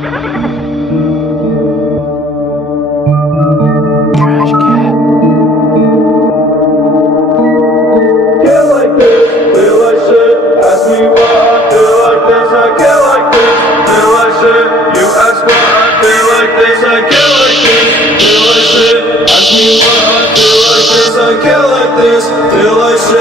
Trash can. Get like this, feel like shit. Ask me why I feel like this. I get like this, feel like shit. You ask why I feel like this. I get like this, feel like shit. Ask me why I feel like this. I get like this, feel like shit.